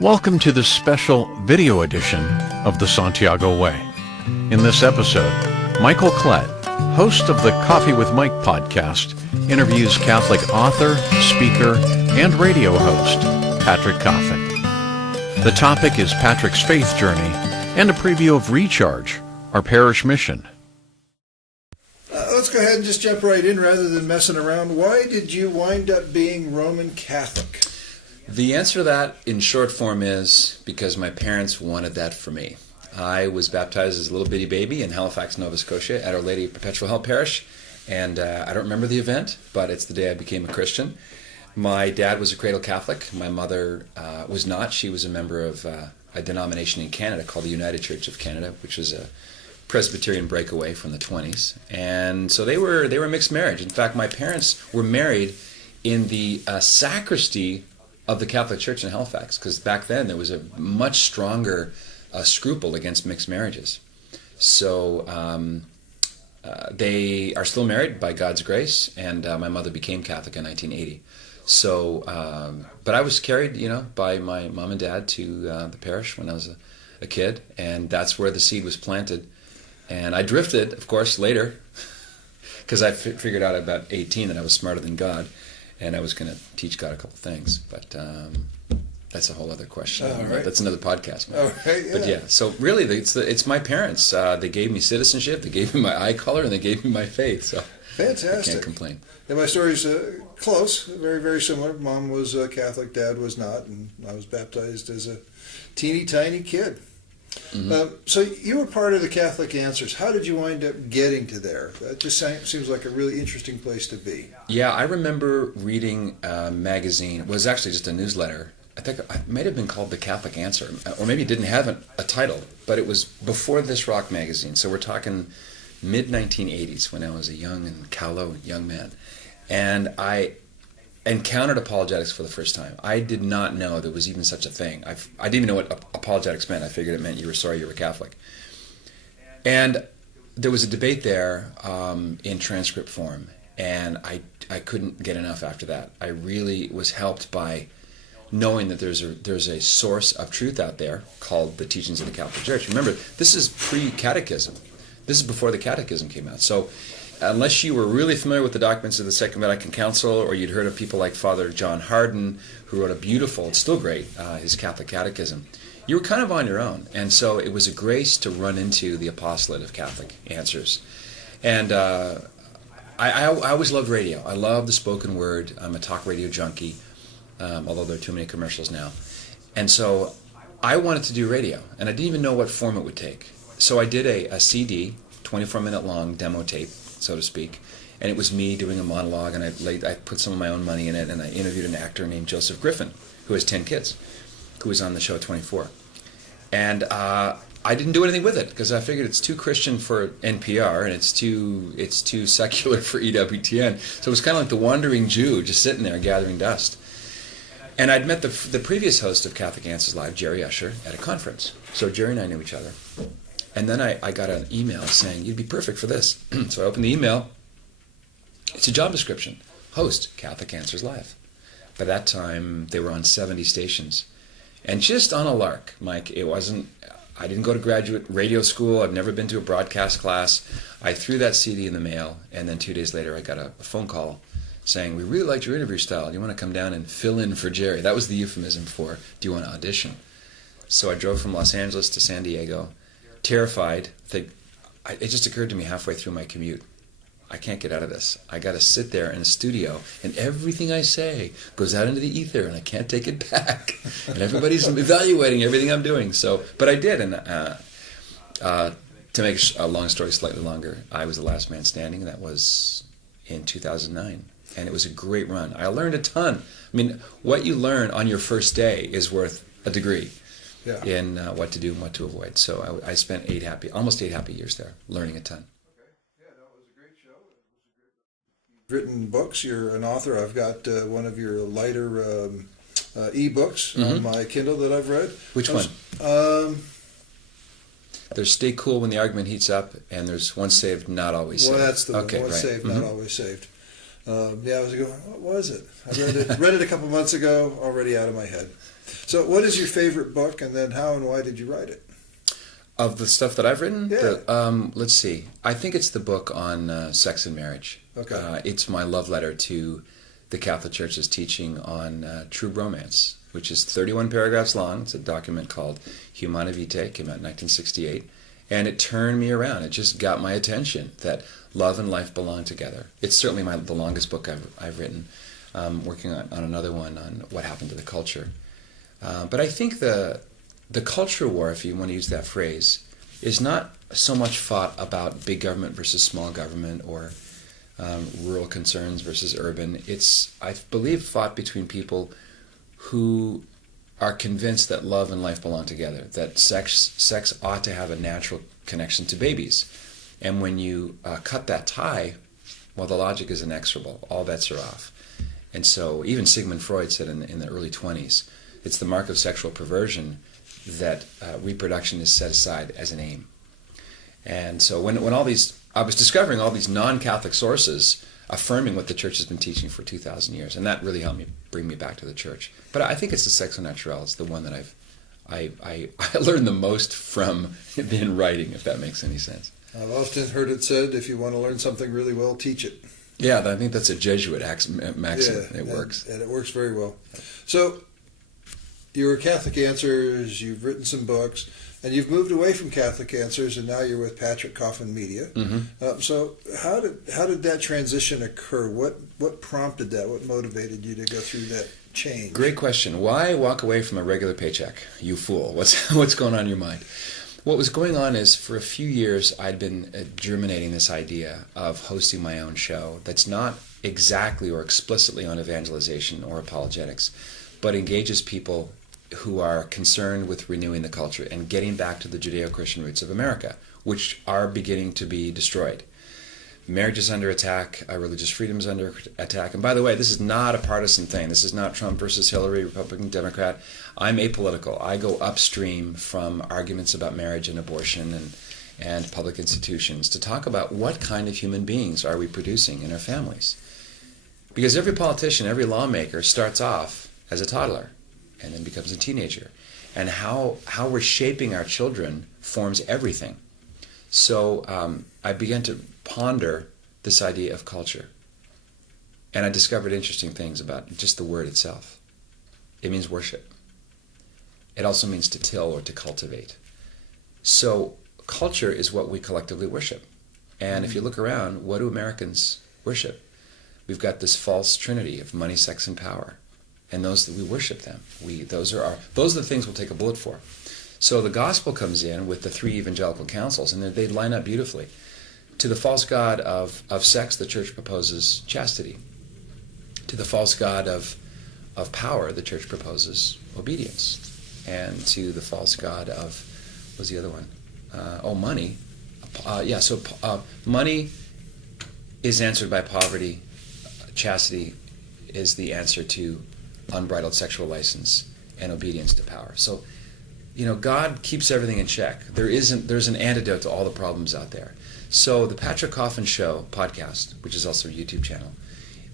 Welcome to this special video edition of the Santiago Way. In this episode, Michael Klett, host of the Coffee with Mike podcast, interviews Catholic author, speaker, and radio host Patrick Coffin. The topic is Patrick's faith journey and a preview of Recharge, our parish mission. Let's go ahead and just jump right in rather than messing around. Why did you wind up being Roman Catholic? The answer to that, in short form, is because my parents wanted that for me. I was baptized as a little bitty baby in Halifax, Nova Scotia at Our Lady of Perpetual Help Parish, and I don't remember the event, but it's the day I became a Christian. My dad was a cradle Catholic. My mother was not. She was a member of a denomination in Canada called the United Church of Canada, which was a Presbyterian breakaway from the 20s. And so they were a mixed marriage. In fact, my parents were married in the sacristy of the Catholic Church in Halifax, because back then there was a much stronger scruple against mixed marriages. So they are still married by God's grace, and my mother became Catholic in 1980. So, but I was carried, by my mom and dad to the parish when I was a kid, and that's where the seed was planted. And I drifted, of course, later, because I figured out at about 18 that I was smarter than God, and I was going to teach God a couple things. But that's a whole other question. Right. That's another podcast. Right, yeah. But yeah, so really, it's my parents. They gave me citizenship, they gave me my eye color, and they gave me my faith. So Fantastic. I can't complain. And my story's close, very, very similar. Mom was Catholic, Dad was not, and I was baptized as a teeny tiny kid. Mm-hmm. So you were part of the Catholic Answers. How did you wind up getting to there? That just seems like a really interesting place to be. Yeah, I remember reading a magazine. It was actually just a newsletter. I think it might have been called The Catholic Answer, or maybe it didn't have a title, but it was before This Rock magazine. So we're talking mid-1980s when I was a young and callow young man. And I encountered apologetics for the first time. I did not know there was even such a thing. I didn't even know what apologetics meant. I figured it meant you were sorry you were Catholic. And there was a debate there in transcript form, and I couldn't get enough after that. I really was helped by knowing that there's a source of truth out there called the teachings of the Catholic Church. Remember, this is pre-catechism. This is before the catechism came out. So unless you were really familiar with the documents of the Second Vatican Council, or you'd heard of people like Father John Hardin, who wrote a beautiful, it's still great, his Catholic Catechism, you were kind of on your own. And so it was a grace to run into the apostolate of Catholic Answers. And I always loved radio. I love the spoken word. I'm a talk radio junkie, although there are too many commercials now. And so I wanted to do radio, and I didn't even know what form it would take. So I did a CD, 24-minute long demo tape, so to speak, and it was me doing a monologue, and I put some of my own money in it, and I interviewed an actor named Joseph Griffin, who has 10 kids, who was on the show 24. And I didn't do anything with it, because I figured it's too Christian for NPR, and it's too secular for EWTN. So it was kind of like the wandering Jew just sitting there gathering dust. And I'd met the previous host of Catholic Answers Live, Jerry Usher, at a conference. So Jerry and I knew each other. And then I got an email saying, you'd be perfect for this. So I opened the email. It's a job description. Host, Catholic Answers Live. By that time, they were on 70 stations. And just on a lark, Mike, I didn't go to graduate radio school. I've never been to a broadcast class. I threw that CD in the mail, and then 2 days later I got a phone call saying, we really liked your interview style. Do you want to come down and fill in for Jerry? That was the euphemism for, do you want to audition? So I drove from Los Angeles to San Diego, terrified. It just occurred to me halfway through my commute, I can't get out of this. I got to sit there in a studio, and everything I say goes out into the ether, and I can't take it back. And everybody's evaluating everything I'm doing. But I did, and to make a long story slightly longer, I was the last man standing, and that was in 2009. And it was a great run. I learned a ton. I mean, what you learn on your first day is worth a degree. Yeah. In what to do and what to avoid. So I spent almost eight happy years there, learning a ton. Okay. Yeah, that was a great show. You've written books. You're an author. I've got one of your lighter e-books on my Kindle that I've read. Which one? There's Stay Cool When the Argument Heats Up, and there's Once Saved, Not Always Saved. Well, that's the one. Once Saved, Not Always Saved. Yeah, I was going, what was it? I read it a couple months ago, already out of my head. So what is your favorite book, and then how and why did you write it? Of the stuff that I've written? Yeah. Let's see. I think it's the book on sex and marriage. Okay. It's my love letter to the Catholic Church's teaching on true romance, which is 31 paragraphs long. It's a document called Humana Vitae, came out in 1968. And it turned me around. It just got my attention that love and life belong together. It's certainly the longest book I've written. Working on another one on what happened to the culture. But I think the culture war, if you want to use that phrase, is not so much fought about big government versus small government or rural concerns versus urban. It's, I believe, fought between people who are convinced that love and life belong together, that sex ought to have a natural connection to babies. And when you cut that tie, well, the logic is inexorable. All bets are off. And so even Sigmund Freud said in the early 20s, it's the mark of sexual perversion that reproduction is set aside as an aim. And so when I was discovering all these non-Catholic sources affirming what the Church has been teaching for 2,000 years, and that really helped me bring me back to the Church. But I think it's the Sex au Naturel. It's the one that I learned the most from in writing, if that makes any sense. I've often heard it said, if you want to learn something really well, teach it. Yeah, I think that's a Jesuit maxim. Yeah, it works. And it works very well. So, you were Catholic Answers, you've written some books, and you've moved away from Catholic Answers, and now you're with Patrick Coffin Media. Mm-hmm. So, how did that transition occur? What prompted that? What motivated you to go through that change? Great question. Why walk away from a regular paycheck? You fool. What's going on in your mind? What was going on is, for a few years, I'd been germinating this idea of hosting my own show that's not exactly or explicitly on evangelization or apologetics, but engages people who are concerned with renewing the culture and getting back to the Judeo-Christian roots of America, which are beginning to be destroyed. Marriage is under attack, religious freedom is under attack. And by the way, this is not a partisan thing. This is not Trump versus Hillary, Republican, Democrat. I'm apolitical. I go upstream from arguments about marriage and abortion and public institutions to talk about what kind of human beings are we producing in our families. Because every politician, every lawmaker starts off as a toddler and then becomes a teenager. And how we're shaping our children forms everything. So I began to ponder this idea of culture. And I discovered interesting things about just the word itself. It means worship. It also means to till or to cultivate. So culture is what we collectively worship. And if you look around, what do Americans worship? We've got this false trinity of money, sex, and power. And those that we worship them. Those are the things we'll take a bullet for. So the gospel comes in with the three evangelical councils, and they line up beautifully. To the false god of sex, the church proposes chastity. To the false god of power, the church proposes obedience. And to the false god of, what was the other one? Money. Money is answered by poverty. Chastity is the answer to unbridled sexual license and obedience to power. So, God keeps everything in check. There's an antidote to all the problems out there. So the Patrick Coffin Show podcast, which is also a YouTube channel,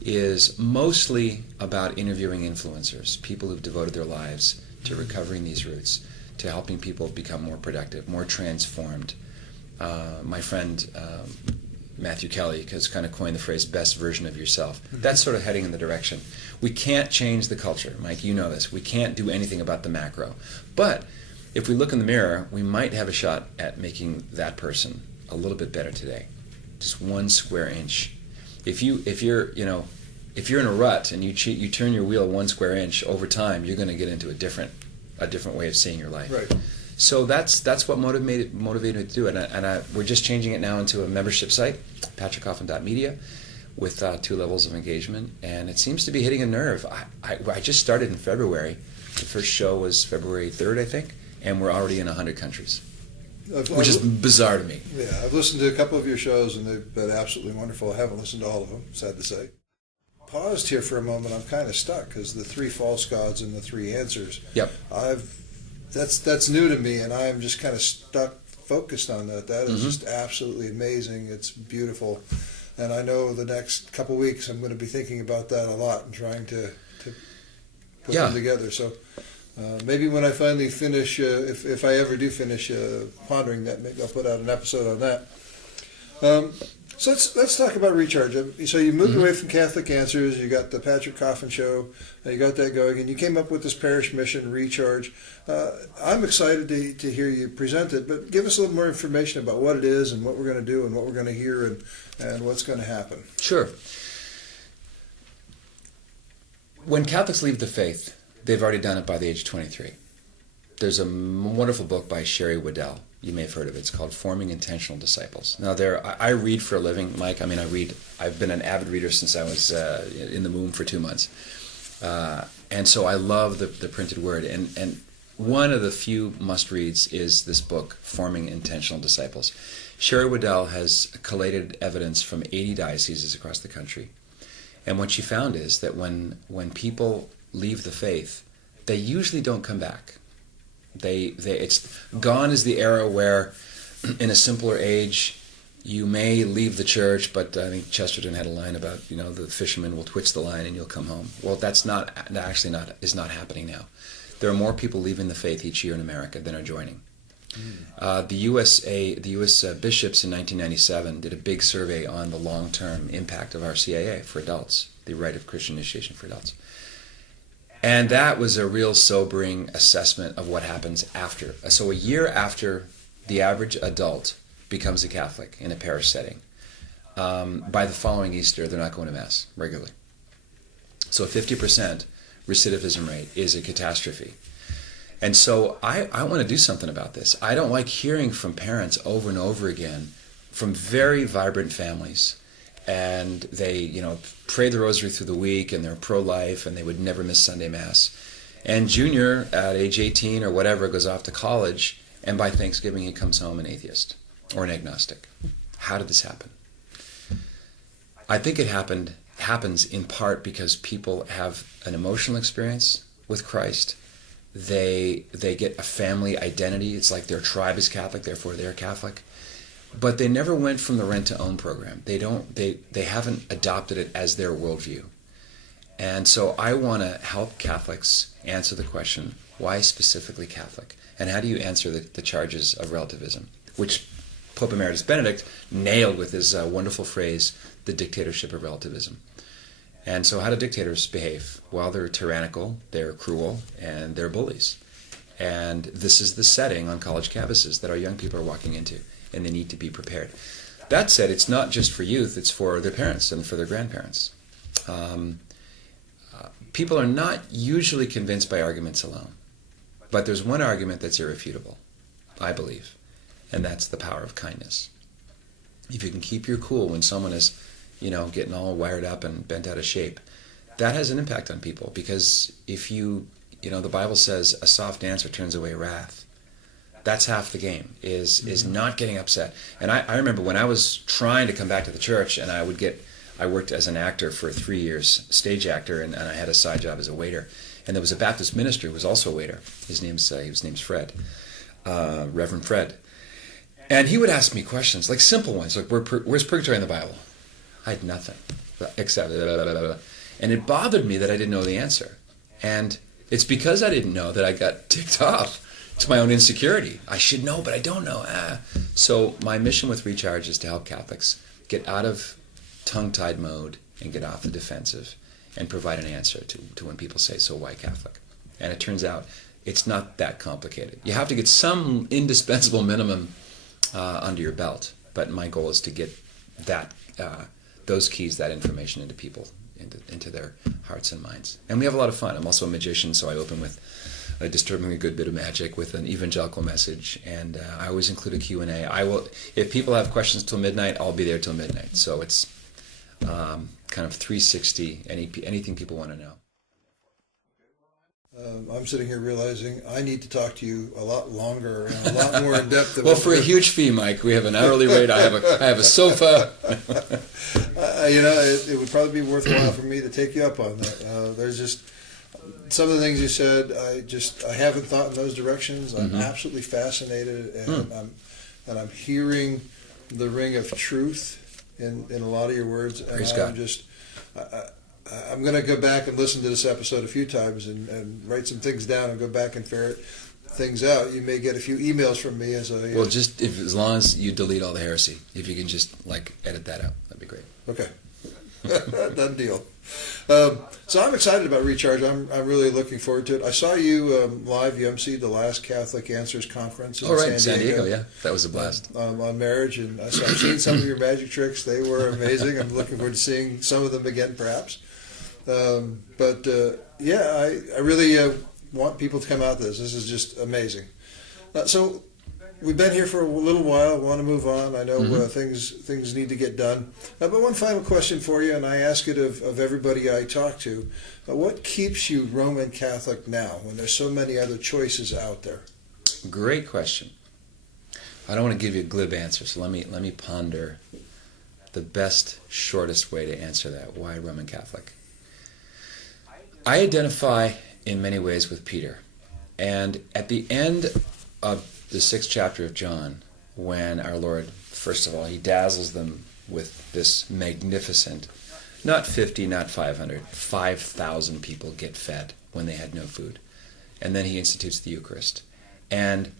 is mostly about interviewing influencers, people who've devoted their lives to recovering these roots, to helping people become more productive, more transformed. My friend Matthew Kelly has kind of coined the phrase best version of yourself. That's sort of heading in the direction. We can't change the culture, Mike, you know this. We can't do anything about the macro. But if we look in the mirror, we might have a shot at making that person a little bit better today. Just 1 square inch. If you're in a rut and you turn your wheel 1 square inch over time, you're going to get into a different way of seeing your life. Right. So that's what motivated me to do it. And we're just changing it now into a membership site, patrickcoffin.media, with 2 levels of engagement, and it seems to be hitting a nerve. I just started in February. The first show was February 3rd, I think, and we're already in 100 countries. Which is bizarre to me. Yeah, I've listened to a couple of your shows, and they've been absolutely wonderful. I haven't listened to all of them, sad to say. Paused here for a moment. I'm kind of stuck because the 3 false gods and the 3 answers. Yep. That's new to me, and I am just kind of stuck, focused on that. That is just absolutely amazing. It's beautiful, and I know the next couple of weeks I'm going to be thinking about that a lot and trying to put them together. So Maybe when I finally finish, if I ever do finish pondering that, maybe I'll put out an episode on that. So let's talk about Recharge. So you moved away from Catholic Answers. You got the Patrick Coffin show. You got that going, and you came up with this parish mission, Recharge. I'm excited to hear you present it, but give us a little more information about what it is and what we're going to do and what we're going to hear and what's going to happen. Sure. When Catholics leave the faith, they've already done it by the age of 23. There's a wonderful book by Sherry Waddell. You may have heard of it. It's called Forming Intentional Disciples. Now, I read for a living, Mike. I mean, I've been an avid reader since I was in the womb for 2 months. And so I love the printed word. And one of the few must-reads is this book, Forming Intentional Disciples. Sherry Waddell has collated evidence from 80 dioceses across the country. And what she found is that when people leave the faith, they usually don't come back. It's gone is the era where, in a simpler age, you may leave the church, but I think Chesterton had a line about, the fisherman will twitch the line and you'll come home. Well, that's not happening now. There are more people leaving the faith each year in America than are joining. The U.S. bishops in 1997 did a big survey on the long-term impact of RCIA for adults, the Rite of Christian Initiation for adults. And that was a real sobering assessment of what happens after. So a year after the average adult becomes a Catholic in a parish setting, by the following Easter, they're not going to Mass regularly. So a 50% recidivism rate is a catastrophe. And so I want to do something about this. I don't like hearing from parents over and over again from very vibrant families. And they, pray the rosary through the week, and they're pro-life, and they would never miss Sunday Mass. And Junior, at age 18 or whatever, goes off to college, and by Thanksgiving he comes home an atheist or an agnostic. How did this happen? I think it happens in part because people have an emotional experience with Christ. They get a family identity. It's like their tribe is Catholic, therefore they're Catholic. But they never went from the rent-to-own program. They haven't adopted it as their worldview. And so I want to help Catholics answer the question, why specifically Catholic? And how do you answer the charges of relativism, which Pope Emeritus Benedict nailed with his wonderful phrase, the dictatorship of relativism. And so how do dictators behave? Well, they're tyrannical, they're cruel, and they're bullies. And this is the setting on college campuses that our young people are walking into. And they need to be prepared. That said, it's not just for youth, it's for their parents and for their grandparents. People are not usually convinced by arguments alone. But there's one argument that's irrefutable, I believe, and that's the power of kindness. If you can keep your cool when someone is, getting all wired up and bent out of shape, that has an impact on people. Because if the Bible says a soft answer turns away wrath. That's half the game, is not getting upset. And I remember when I was trying to come back to the church, and I worked as an actor for 3 years, stage actor, and I had a side job as a waiter. And there was a Baptist minister who was also a waiter. His name's Fred, Reverend Fred. And he would ask me questions, like simple ones, like where's purgatory in the Bible? I had nothing, except blah, blah, blah, blah. And it bothered me that I didn't know the answer. And it's because I didn't know that I got ticked off. It's my own insecurity. I should know, but I don't know. So my mission with Recharge is to help Catholics get out of tongue-tied mode and get off the defensive and provide an answer to when people say, so why Catholic? And it turns out it's not that complicated. You have to get some indispensable minimum under your belt, but my goal is to get those keys, that information into people, into their hearts and minds. And we have a lot of fun. I'm also a magician, so I open with a disturbingly good bit of magic with an evangelical message, and I always include a Q&A. If people have questions till midnight, I'll be there till midnight. So it's kind of 360, anything people want to know. I'm sitting here realizing I need to talk to you a lot longer and a lot more in depth. Well, for a huge fee, Mike, we have an hourly rate. I have a sofa. It would probably be worthwhile for me to take you up on that. There's just some of the things you said. I haven't thought in those directions. I'm absolutely fascinated, and I'm hearing the ring of truth in a lot of your words, and Praise God. I'm going to go back and listen to this episode a few times and write some things down and go back and ferret things out. You may get a few emails from me as a... Well, just as long as you delete all the heresy. If you can just, edit that out, that'd be great. Okay. Done deal. So I'm excited about Recharge. I'm really looking forward to it. I saw you live. You emceed the last Catholic Answers conference in San Diego. Yeah, that was a blast. On marriage, and so I've seen some of your magic tricks. They were amazing. I'm looking forward to seeing some of them again, perhaps. I really want people to come out to this. This is just amazing. So we've been here for a little while. I want to move on. I know things need to get done. But one final question for you, and I ask it of everybody I talk to. What keeps you Roman Catholic now when there's so many other choices out there? Great question. I don't want to give you a glib answer, so let me ponder the best, shortest way to answer that. Why Roman Catholic? I identify in many ways with Peter. And at the end of the 6th chapter of John, when our Lord, first of all, he dazzles them with this magnificent, not 50, not 500, 5,000 people get fed when they had no food. And then he institutes the Eucharist. And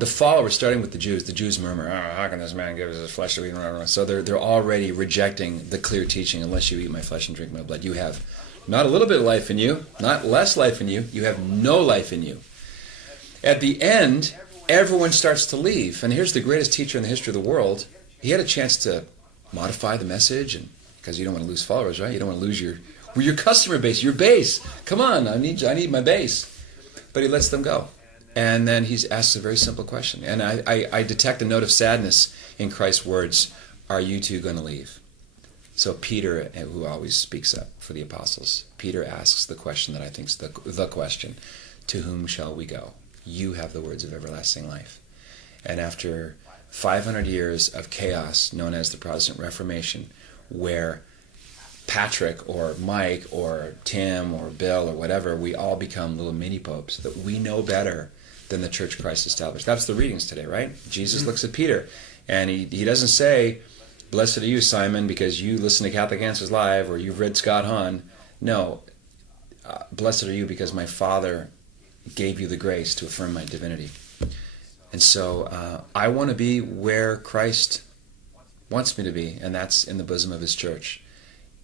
the followers, starting with the Jews murmur, how can this man give us his flesh to eat? So they're already rejecting the clear teaching, unless you eat my flesh and drink my blood. You have not a little bit of life in you, not less life in you, you have no life in you. At the end, everyone starts to leave. And here's the greatest teacher in the history of the world. He had a chance to modify the message, and because you don't want to lose followers, right? You don't want to lose your customer base, your base. Come on, I need my base. But he lets them go. And then he asks a very simple question. And I detect a note of sadness in Christ's words, are you two going to leave? So Peter, who always speaks up for the apostles, Peter asks the question that I think is the question, to whom shall we go? You have the words of everlasting life. And after 500 years of chaos known as the Protestant Reformation, where Patrick or Mike or Tim or Bill or whatever, we all become little mini-popes, that we know better than the Church of Christ established. That's the readings today, right? Jesus looks at Peter, and he doesn't say, blessed are you, Simon, because you listen to Catholic Answers Live or you've read Scott Hahn. No, blessed are you because my Father gave you the grace to affirm my divinity. And so I want to be where Christ wants me to be, and that's in the bosom of his church.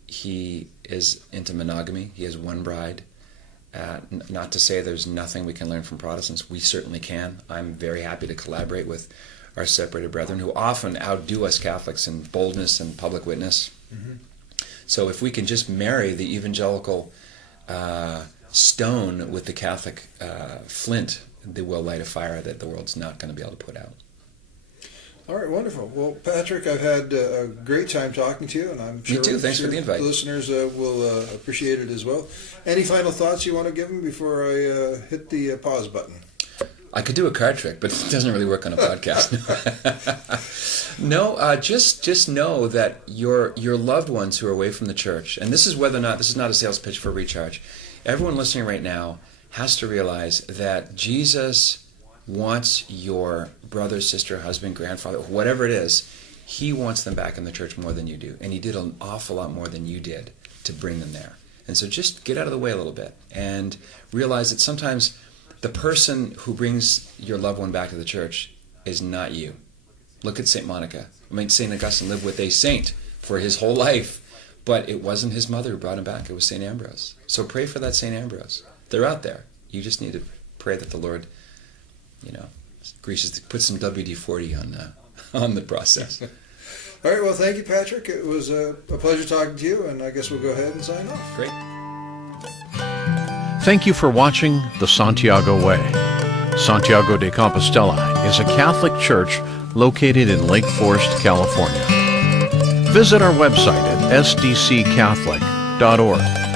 He is into monogamy. He has one bride. Not to say there's nothing we can learn from Protestants. We certainly can. I'm very happy to collaborate with our separated brethren, who often outdo us Catholics in boldness and public witness. So if we can just marry the evangelical stone with the Catholic flint, they will light a fire that the world's not going to be able to put out. All right, wonderful. Well, Patrick, I've had a great time talking to you, and I'm sure, Me too. Thanks for the invite. The listeners will appreciate it as well. Any final thoughts you want to give them before I hit the pause button? I could do a card trick, but it doesn't really work on a podcast. No, just know that your loved ones who are away from the church, and this is not a sales pitch for Recharge. Everyone listening right now has to realize that Jesus wants your brother, sister, husband, grandfather, whatever it is, he wants them back in the church more than you do. And he did an awful lot more than you did to bring them there. And so just get out of the way a little bit and realize that sometimes the person who brings your loved one back to the church is not you. Look at St. Monica. St. Augustine lived with a saint for his whole life, but it wasn't his mother who brought him back. It was St. Ambrose. So pray for that St. Ambrose. They're out there. You just need to pray that the Lord, put some WD-40 on the process. All right, well, thank you, Patrick. It was a pleasure talking to you, and I guess we'll go ahead and sign off. Great. Thank you for watching The Santiago Way. Santiago de Compostela is a Catholic church located in Lake Forest, California. Visit our website at sdccatholic.org.